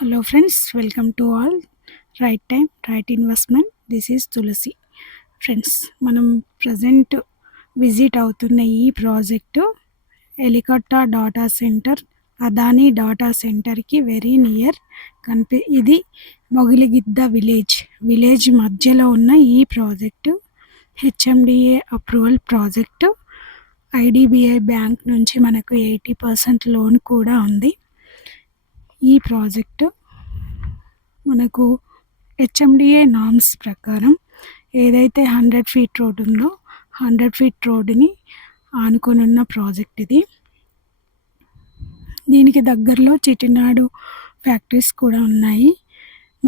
Hello friends, welcome to all. Right time, right investment. This is Tulasi. Friends, మనం present visit అవుతున్న ఈ project Elikatta data center, Adani data సెంటర్కి very near ఇది Mogiligidda village మధ్యలో ఉన్న ఈ project HMDA approval project. IDBI bank నుంచి మనకు 80% లోన్ కూడా ఉంది. ఈ ప్రాజెక్టు మనకు హెచ్ఎండిఏ నామ్స్ ప్రకారం ఏదైతే 100 ఫీట్ రోడ్ ఉందో 100 ఫీట్ రోడ్డుని ఆనుకొని ఉన్న ప్రాజెక్ట్ ఇది. దీనికి దగ్గరలో చిటినాడు ఫ్యాక్టరీస్ కూడా ఉన్నాయి.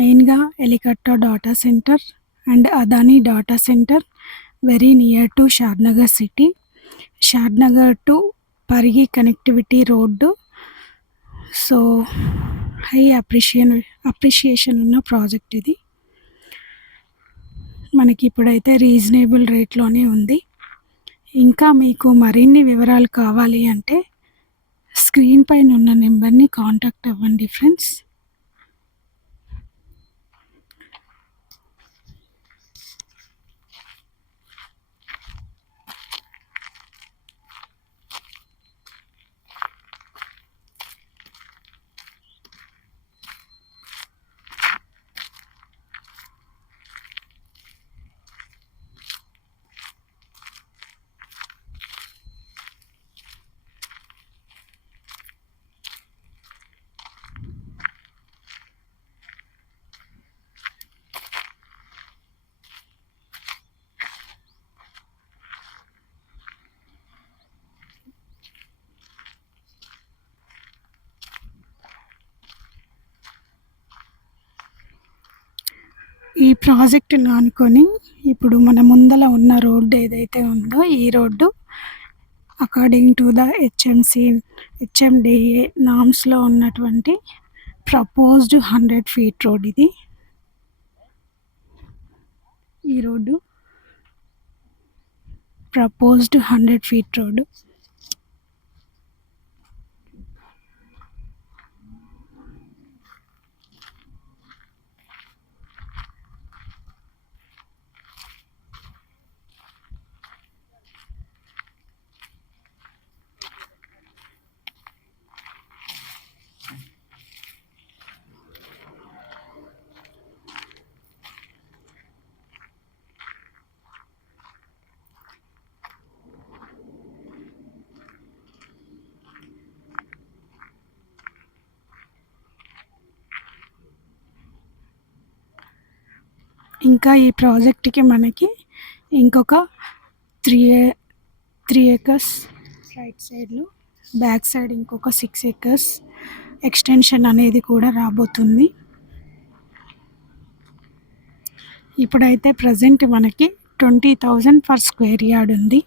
మెయిన్గా Elikatta data center and Adani data center very near to Shadnagar city. Shadnagar to Parigi connectivity road. So high appreciation ఉన్న ప్రాజెక్ట్ ఇది. మనకి ఇప్పుడైతే రీజనబుల్ రేట్లోనే ఉంది. ఇంకా మీకు మరిన్ని వివరాలు కావాలి అంటే స్క్రీన్ పైన ఉన్న నెంబర్ని కాంటాక్ట్ అవ్వండి ఫ్రెండ్స్. ఈ ప్రాజెక్టును ఆనుకొని ఇప్పుడు మన ముందల ఉన్న రోడ్డు ఏదైతే ఉందో ఈ road according to the HMDA నామ్స్లో ఉన్నటువంటి ప్రపోజ్డ్ 100 ఫీట్ రోడ్ ఇది. ఈ రోడ్డు ప్రపోజ్డ్ 100 ఫీట్ రోడ్డు. ఇంకా ఈ ప్రాజెక్ట్కి మనకి ఇంకొక 3 ఏకర్స్ రైట్ సైడ్లో, బ్యాక్ సైడ్ ఇంకొక 6 ఏకర్స్ ఎక్స్టెన్షన్ అనేది కూడా రాబోతుంది. ఇప్పుడైతే ప్రజెంట్ మనకి 20,000 పర్ స్క్వేర్ యార్డ్ ఉంది.